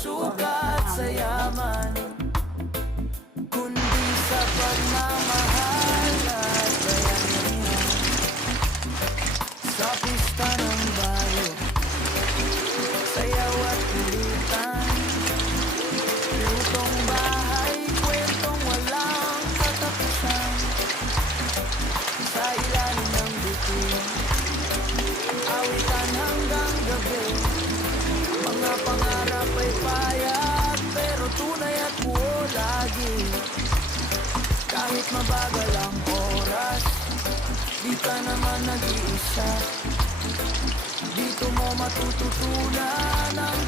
sukat sa yaman, kundi sa pagmamahal at bayanihan. Sa pista ng baryo, sayaw at kulitan, lutong bahay, kwentong walang katapusan. Sa ilalim ng bituin, awitan hanggang gabi, mga pangarap ay payag, pero tunay at buo lagi. Kahit mabagal ang oras, di ka naman nag-iisa. Dito mo matututunan ang